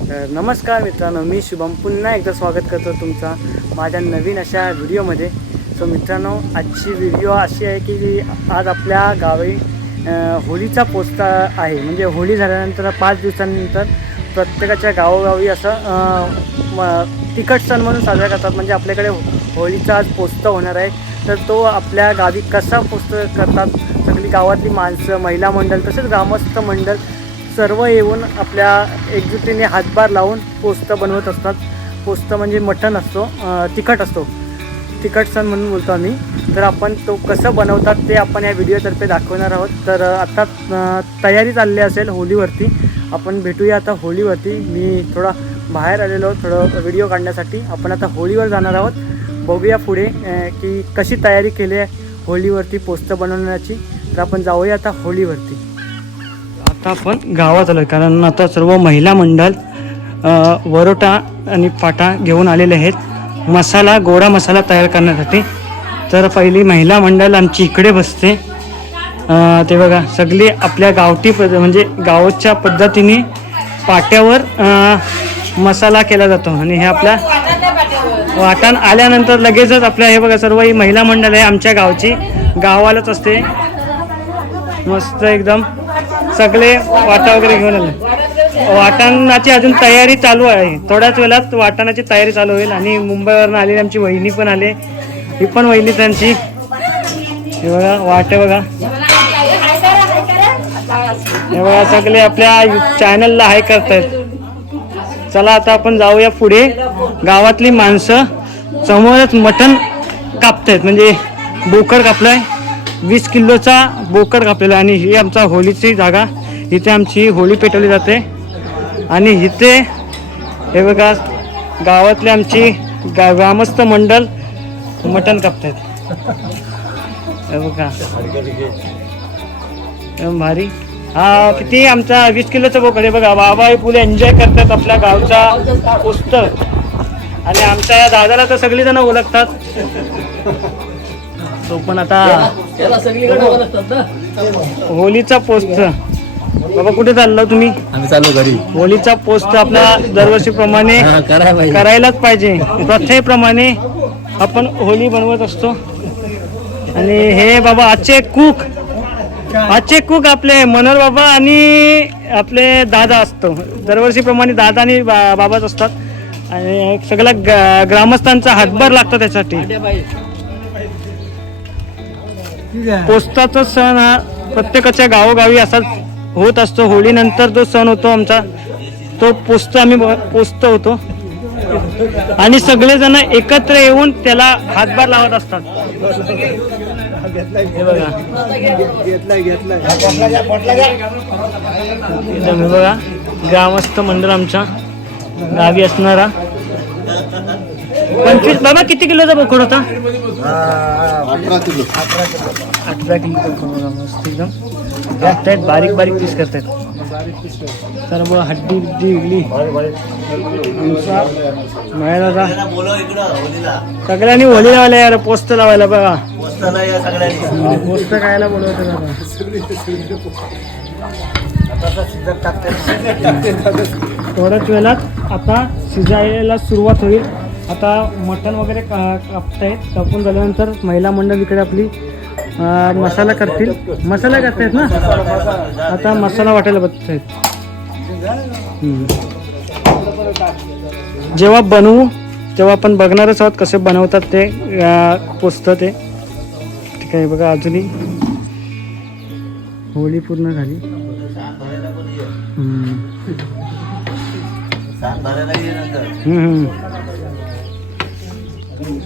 नमस्कार मित्रांनो, मी शुभम पुन्हा एकदा स्वागत करतो तुमचा माझ्या नवीन अशा व्हिडिओमध्ये. सो मित्रांनो, आजची व्हिडिओ अशी आहे की आज आपल्या गावी होळीचा पोचता आहे. म्हणजे होळी झाल्यानंतर 5 दिवसांनंतर प्रत्येकाच्या गावोगावी असं तिखट सण म्हणून साजरा करतात. म्हणजे आपल्याकडे होळीचा आज पोचता होणार आहे. तर तो आपल्या गावी कसा पोचता करतात, सगळी गावातली माणसं, महिला मंडळ तसेच ग्रामस्थ मंडळ सर्व येऊन आपल्या एकजुटीने हातभार लावून पोस्तं बनवत असतात. पोस्तं म्हणजे मटण असतो, तिखट असतो, तिखट सण म्हणून बोलतो आम्ही. तर आपण तो कसं बनवतात ते आपण या व्हिडिओतर्फे दाखवणार आहोत. तर आता तयारी चालली असेल होळीवरती. आपण भेटूया आता होळीवरती. मी थोडा बाहेर आलेलो थोडं व्हिडिओ काढण्यासाठी. आपण आता होळीवर जाणार आहोत. बघूया पुढे की कशी तयारी केली आहे होळीवरती पोस्तं बनवण्याची. तर आपण जाऊया आता होळीवरती. आता आपण गावात आलो कारण आता सर्व महिला मंडळ वरोटा आणि पाटा घेऊन आलेले आहेत मसाला, गोडा मसाला तयार करण्यासाठी. तर पहिली महिला मंडळ आमची इकडे बसते. ते बघा, सगळी आपल्या गावठी म्हणजे गावच्या पद्धतीने पाट्यावर मसाला केला जातो. आणि हे आपल्या वाटण आल्यानंतर लगेचच आपल्या हे बघा सर्व ही महिला मंडळ आहे आमच्या गावची, गावालाच असते. मस्त एकदम सगळे वाटा वगैरे घेऊन आले. वाटणाची अजून तयारी चालू आहे. थोड्याच वेळात वाटणाची तयारी चालू होईल. आणि मुंबईवरून आलेली आमची वहिनी पण आले, ही पण वहिनी त्यांची. हे बघा वाटे बघा, हे बघा सगळे आपल्या चॅनलला हाय करतायत. चला आता आपण जाऊया पुढे. गावातली माणसं समोरच मटण कापतायत. म्हणजे बोकड कापलाय, 20 किलोचा बोकड कापलेला. आणि ही आमचा होळीची जागा, इथे आमची होळी पेटवली जाते. आणि इथे हे बघा गावातले आमची ग्रामस्थ मंडळ मटण कापतायत. हे बघा भारी. हा किती आमचा 20 किलोचा बोकड आहे बघा. बाबा फुले एन्जॉय करतात आपल्या गावचा पोस्त. आणि आमच्या या दादाला तर सगळी जण ओळखतात. तो पण आता होळीचा पोस्ट. बाबा कुठे चाललो तुम्ही? आम्ही चालू घरी. होळीचा पोस्ट आपला दरवर्षीप्रमाणे करायलाच पाहिजे. प्रथेप्रमाणे आपण होळी बनवत असतो. आणि हे बाबा आजचे कुक आपले मनोहर बाबा आणि आपले दादा असतो. दरवर्षीप्रमाणे दादा आणि बाबाच असतात. आणि सगळ्या ग्रामस्थांचा हातभार लागतो त्यासाठी. पोस्ताचा सण हा प्रत्येकाच्या गावोगावी असाच होत असतो. होळीनंतर जो सण होतो आमचा, तो पोस्त आम्ही पोस्त होतो. आणि सगळेजण एकत्र येऊन त्याला हातभार लावत असतात. हे बघा ग्रामस्थ मंडळ आमच्या गावी असणारा. 25 बाबा किती किलोचा बोकड होता? 18 किलो. 18 किलोचा बोकड. मस्त एकदम कापतायत, बारीक बारीक पीस करतायत. सर्व हड्डी बिड्डी वेगळी. दादा सगळ्यांनी होळी लावायला यार, पोस्त लावायला बघा. पोस्त खायला बोलवतो दादा. थोड्याच वेळात आता शिजायला सुरुवात होईल. आता मटण वगैरे कापतायत. कापून झाल्यानंतर महिला मंडळ इकडे आपली मसाला करतील. मसाला करतायत ना, आता मसाला वाटायला बघतायत. जेव्हा बनवू तेव्हा आपण बघणारच आहोत कसे बनवतात ते पोचतं ते. ठीक आहे बघा, अजूनही होळी पूर्ण झाली.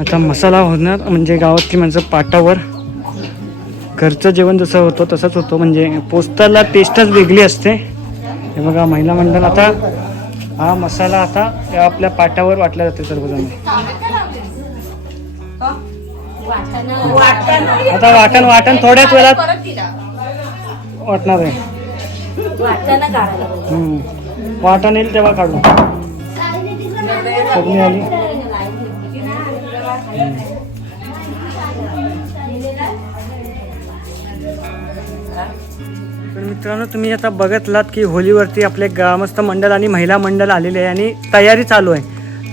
आता मसाला होणार. म्हणजे गावातली माणसं पाटावर घरचं जेवण जसं होतं तसंच होतं. म्हणजे पोस्ताला टेस्टच वेगळी असते. हे बघा महिला मंडळ आता हा मसाला आता आपल्या पाटावर वाटला जाते सर्वजण. आता वाटण थोड्याच वेळात वाटणार आहे. वाटण येईल तेव्हा काढू. चटणी आली. तर मित्रांनो, तुम्ही आता बघितलात की होलीवरती आपले ग्रामस्थ मंडळ आणि महिला मंडळ आलेले आहे आणि तयारी चालू आहे.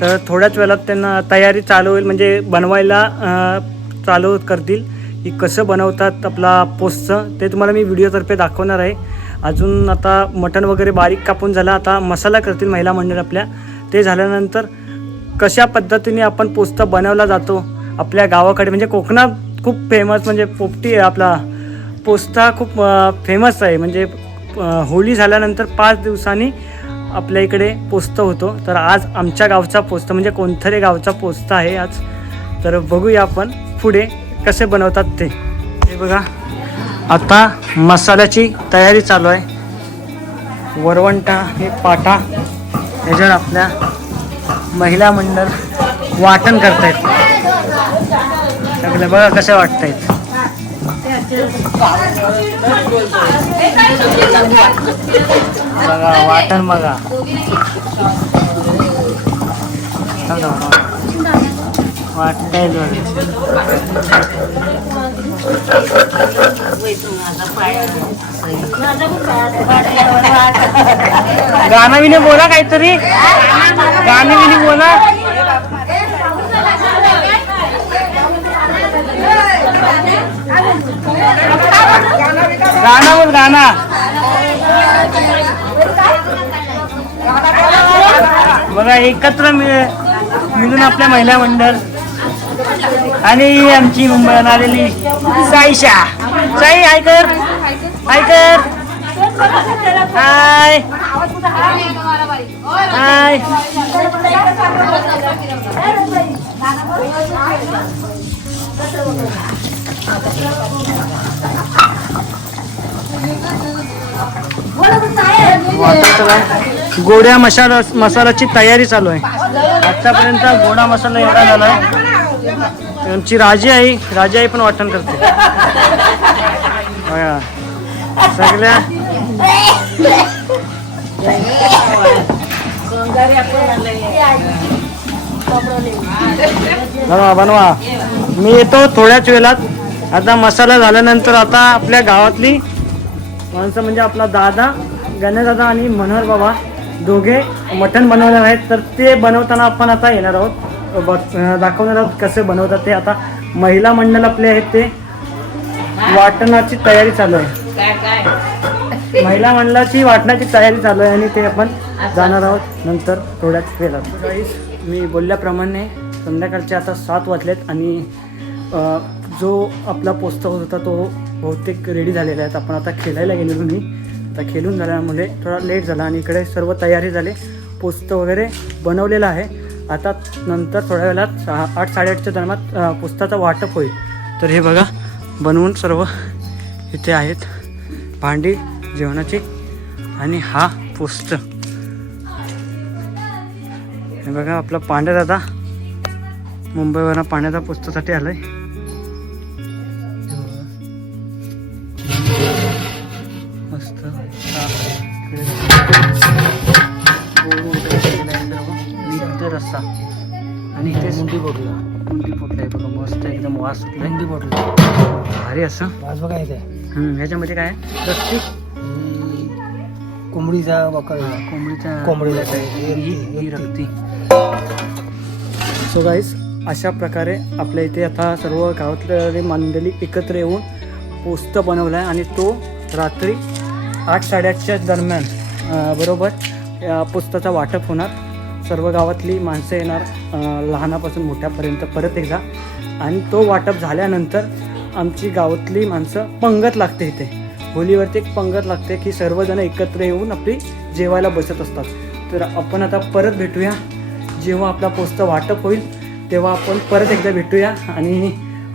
तर थोड्याच वेळात त्यांना तयारी चालू होईल, म्हणजे बनवायला चालू करतील की कसं बनवतात आपला पोस्टचं, ते तुम्हाला मी व्हिडिओतर्फे दाखवणार आहे. अजून आता मटण वगैरे बारीक कापून झाला, आता मसाला करतील महिला मंडळ आपल्या. ते झाल्यानंतर कशा पद्धतीने आपण पोस्त बनवला जातो आपल्या गावाकडे, म्हणजे कोकणात खूप फेमस, म्हणजे पोपटी आहे आपला पोस्ता खूप फेमस आहे. म्हणजे होळी झाल्यानंतर 5 दिवसांनी आपल्या इकडे पोस्त होतो. तर आज आमच्या गावचा पोस्त म्हणजे कोणतरी गावचा पोस्त आहे आज. तर बघूया आपण पुढे कसे बनवतात ते. हे बघा, आता मसाल्याची तयारी चालू आहे. वरवंटा हे पाटा ह्याच्यावर आपल्या महिला मंडळ वाटण करतायत. सगळे बघा कसे वाटतायत. बघा वाटण बघा, वाटतंय गाणं विने बोला काहीतरी, गाणं विने बोला. गाणं बोल, गाणं. बघा एकत्र मिळून आपल्या महिला मंडळ आणि आमची मुंबईला आलेली साईशा. साई हाय कर, हाय कर, हाय हाय. गोड्या मसाल्याची तयारी चालू आहे. आतापर्यंत गोडा मसाला एवढा झाला आहे. आमची राजी आई पण वाटण करते. बघा सगळ्या बनवा. मी येतो थोड्याच वेळात. आता मसाला झाल्यानंतर आता आपल्या गावातली माणसं म्हणजे आपला दादा गणेश दादा आणि मनोहर बाबा दोघे मटण बनवणार आहेत. तर ते बनवताना आपण आता येणार आहोत, दाखवणार आहोत कसे बनवतात ते. आता महिला मंडळ आपले आहेत ते वाटणाची तयारी चालू आहे. महिला मंडळाची वाटणाची तयारी चालू आहे आणि ते आपण जाणार आहोत नंतर थोड्याच वेळात. मी बोलल्याप्रमाणे संध्याकाळचे आता 7 वाजलेत आणि जो आपला पोस्त होता तो बहुतेक रेडी झालेला आहे. आपण आता खेळायला गेलेलो मी. आता खेळून झाल्यामुळे थोडा लेट झाला आणि इकडे सर्व तयारी झाली. पोस्त वगैरे बनवलेला आहे. आता नंतर थोड्या वेळात 8-8:30च्या दरम्यान पोस्ताचा वाटप होईल. तर हे बघा बनवून सर्व इथे आहेत भांडी जेवणाची आणि हा पोस्त. हे बघा आपला पांड्या दादा मुंबईवरून पाण्याचा पोस्तासाठी आलाय. मस्त रस्सा आणि इथे मुंडी फोडलाय बघा. मस्त एकदम वास सुटलाय. मुंडी फोडलाय भारी असं वास बघा इथे. ह्याच्यामध्ये काय आहे? रस्सी कोंबडीचा ही रक्ती. सो गाईस, अशा प्रकारे आपल्या इथे आता सर्व गावातले मंडळी एकत्र येऊन पोस्त बनवला आहे आणि तो रात्री 8-8:30च्या दरम्यान बरोबर पोस्ताचा वाटप होणार. सर्व गावातली माणसं येणार, लहानापासून मोठ्यापर्यंत परत एकदा. आणि तो वाटप झाल्यानंतर आमची गावातली माणसं पंगत लागते. इथे होलीवरती एक पंगत लागते की सर्वजण एकत्र येऊन आपली जेवायला बसत असतात. तर आपण आता परत भेटूया जेव्हा आपला पोस्त वाटप होईल, तेव्हा आपण परत एकदा भेटूया आणि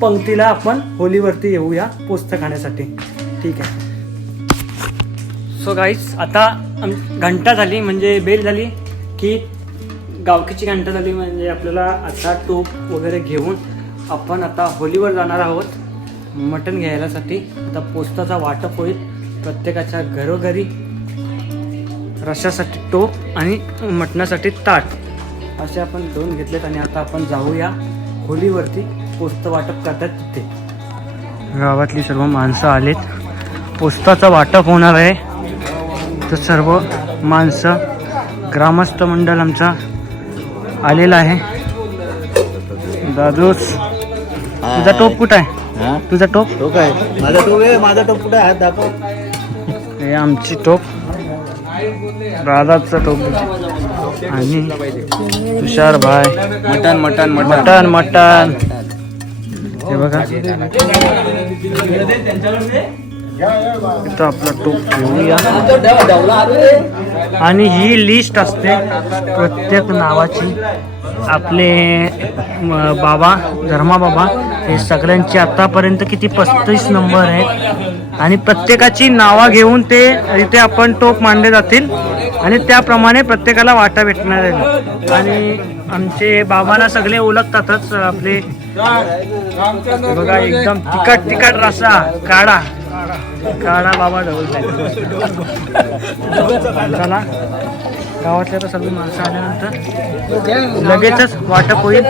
पंक्तीला आपण होलीवरती येऊया पोस्त खाण्यासाठी. ठीक आहे. सो गाईस, आता घंटा झाली म्हणजे बेल झाली की गावकीची घंटा झाली म्हणजे आपल्याला आता टोप वगैरे घेऊन आपण आता होलीवर जाणार आहोत मटण घ्यायलासाठी. आता पोस्ताचा वाटप होईल प्रत्येकाच्या घरोघरी. रश्शासाठी टोप आणि मटणासाठी ताट असे आपण दोन घेतलेत आणि आता आपण जाऊया होलीवरती पोस्त वाटप करतात तिथे. गावातली सर्व माणसं आलेत पुस्तकाचं वाटप होणार आहे. तर सर्व माणसं ग्रामस्थ मंडळ आमचा आलेला आहे. दादूस तुझा टोप कुठं आहे? तुझा टोप टोक आहे. माझा टोक आहे. माझा टोप कुठे आहे? हात दाखव. हे आमची टोप, दादाचा टोप आणि तुषार भाई मटन मटन मटन मटन. हे बघा इथं आपला टोप घेऊया. आणि ही लिस्ट असते प्रत्येक नावाची. आपले बाबा धर्मा बाबा हे सगळ्यांची आतापर्यंत किती 35 नंबर आहेत आणि प्रत्येकाची नावं घेऊन ते इथे आपण टोप मांडले जातील आणि त्याप्रमाणे प्रत्येकाला वाटा भेटणार आहे. आणि आमचे बाबांना सगळे ओळखतातच आपले. बघा एकदम तिखट रस्सा काढा काढा बाबा जवळ. चला गावातल्या तर सर्व माणसं आल्यानंतर लगेचच वाटप होईल.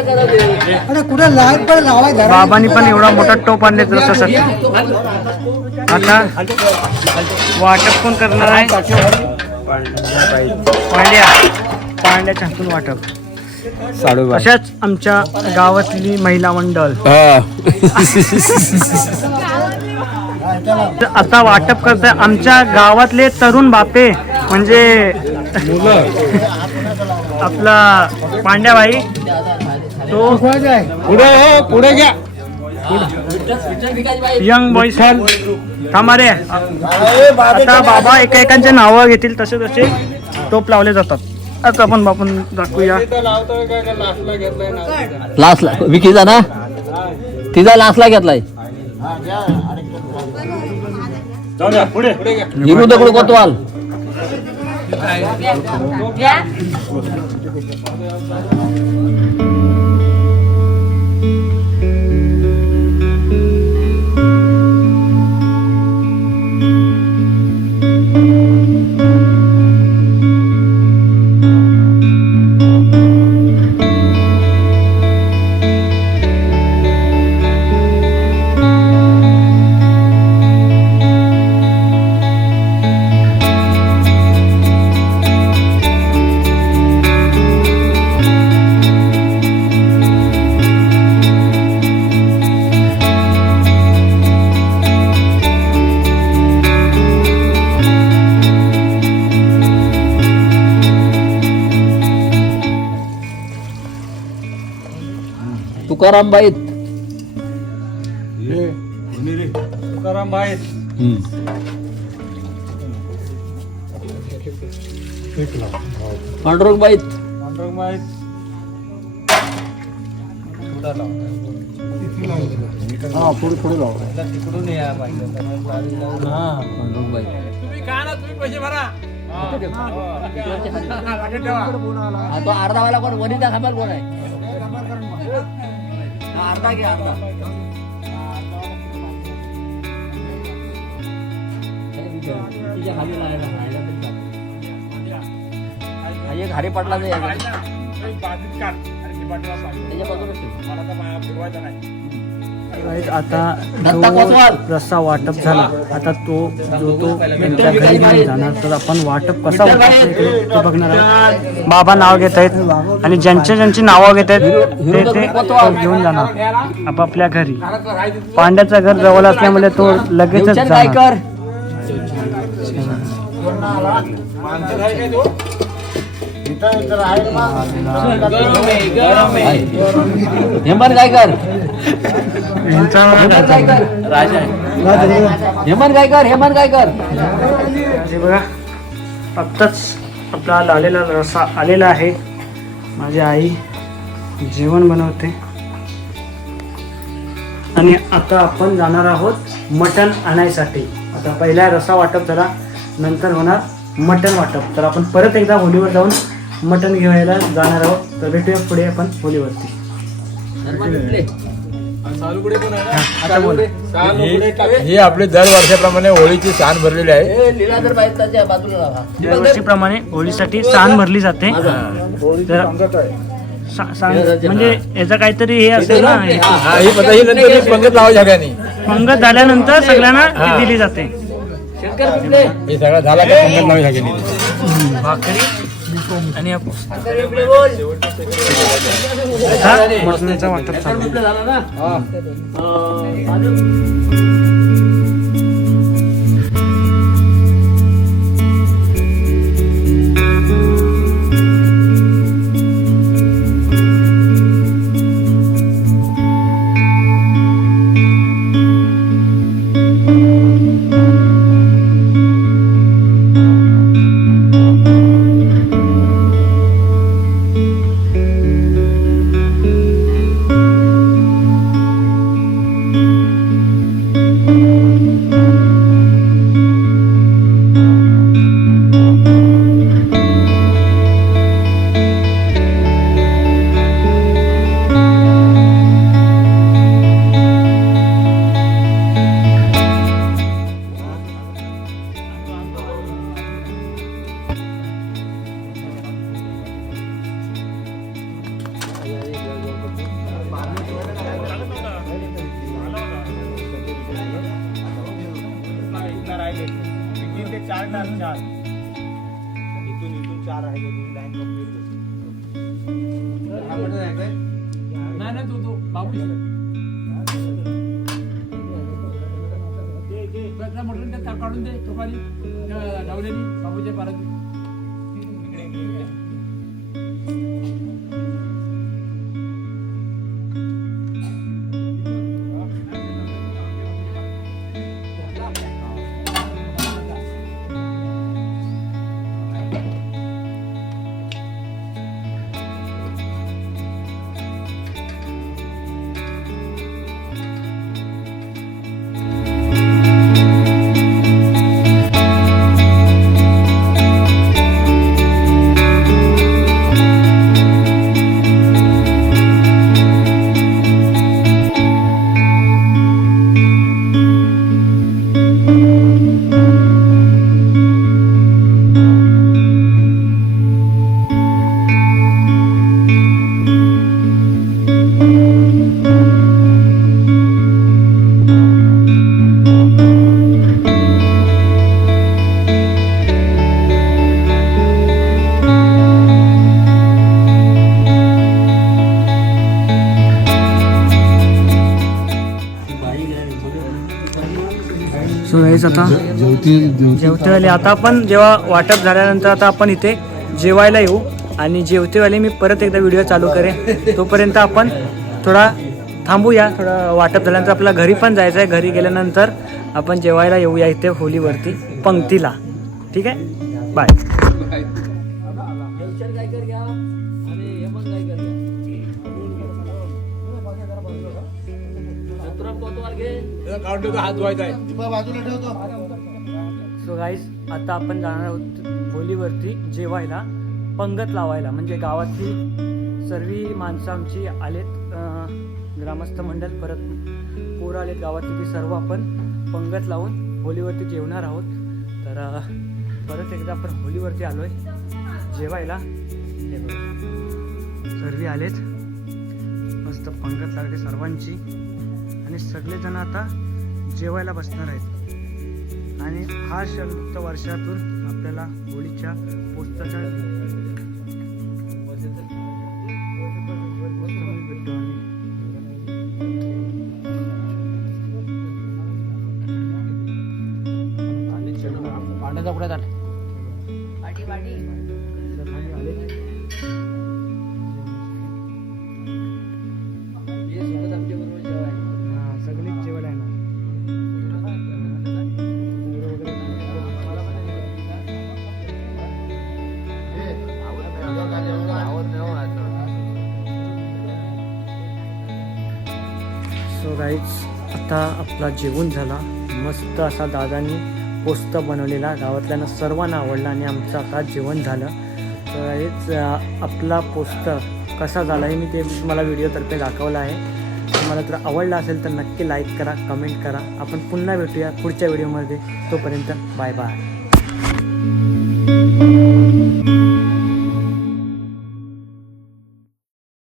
बाबांनी पण एवढा मोठा टोप आणले रस्त्यासाठी. आता वाटप कोण करणार आहे? पांड्याच्या हातून वाटप. अशाच आमच्या गावातली महिला मंडळ आता वाटप करताय. आमच्या गावातले तरुण बापे म्हणजे आपला पांड्याबाई तो पुढे घ्या. यंग बॉईज थांबारे. आता बाबा एकेकांचे नावं घेतील तसे तसे टोप लावले जातात. आता आपण बापून दाखवूया. लास्टला विकीचा ना तिचा लास्टला घेतलाय. इकडून दगडू कोतवाल. तुकाराम बाईत. पांडुरंग बाईत. हा पुढे पुढे लाव. पांडुरंग बाईत. तो अर्धा वाला कोण? वनिता खांबाल कोण आहे? अर्धा घे अर्धा. एक हारी पडला आता रस्सा वाटप झाला. आता तो त्यांच्या घरी घेऊन जाणार. तर आपण वाटप कसा होता ते बघणार आहोत. बाबा नाव घेत आहेत आणि ज्यांची नावं घेत आहेत ते घेऊन जाणार आपापल्या घरी. पांड्याचं घर जवळ असल्यामुळे तो लगेचच जाणार. हेमंत गायकर. हेमंत गायकर. बघा आत्ताच आपला लालेला रस्सा आलेला आहे. माझी आई जेवण बनवते आणि आता आपण जाणार आहोत मटण आणायसाठी. आता पहिला रस्सा वाटप झाला, नंतर होणार मटण वाटप. तर आपण परत एकदा होलीवर जाऊन मटण घ्यायला जाणार आहोत. तर भेटूया पुढे आपण होलीवरती. ही आपली दर वर्षाप्रमाणे होळीची सान भरलेली आहे. दरवर्षीप्रमाणे होळीसाठी सान भरली जाते. तर म्हणजे याचं काहीतरी हे असेल ना. ही नंतर पंगत लावायची सगळ्यांनी. पंगत झाल्यानंतर सगळ्यांना ती दिली जाते. हे सगळं झाला का पंगत नवी झाली भाकरी आणि हा मटणाचा वाटप चालू काढून दे तुपारी डावलेली बाबूच्या पारात सो गाईस आता जेवतेवाले आता आपण जेव्हा वाटप झाल्यानंतर आता आपण इथे जेवायला येऊ आणि जेवतेवाले मी परत एकदा व्हिडिओ चालू करेन. तोपर्यंत आपण थोडा थांबूया. थोडं वाटप झाल्यानंतर आपल्याला घरी पण जायचं आहे. घरी गेल्यानंतर आपण जेवायला येऊया इथे होलीवरती पंक्तीला. ठीक आहे, बाय. हात धुवायचा आहे. सो गाईस आता आपण जाणार आहोत होलीवरती जेवायला, पंगत लावायला. म्हणजे गावातली सर्व माणसं आमची आलेत, ग्रामस्थ मंडळ परत पोरं आलेत गावातली, ती सर्व आपण पंगत लावून होलीवरती जेवणार आहोत. तर परत एकदा आपण होलीवरती आलोय जेवायला. हे बघा सर्व आलेत, मस्त पंगत लागली सर्वांची आणि सगळेजण आता जेवायला बसणार आहेत. आणि हा क्षण फक्त वर्षातून आपल्याला होळीच्या पोस्ताच्या पाण्याचा कुठे ताट सगळीच जेवायला येणार. सो गाईज आता आपला जेवण झाला. मस्त असा दादानी पोस्त बनवलेला, गावातल्यांना सर्वांना आवडला आणि आमचं आता जेवण झालं. तर गाईज आपला पोस्त कसा झाला हे मी ते तुम्हाला व्हिडिओतर्फे दाखवला आहे. तुम्हाला जर आवडला असेल तर नक्की लाईक करा, कमेंट करा. आपण पुन्हा भेटूया पुढच्या व्हिडिओमध्ये. तोपर्यंत बाय बाय.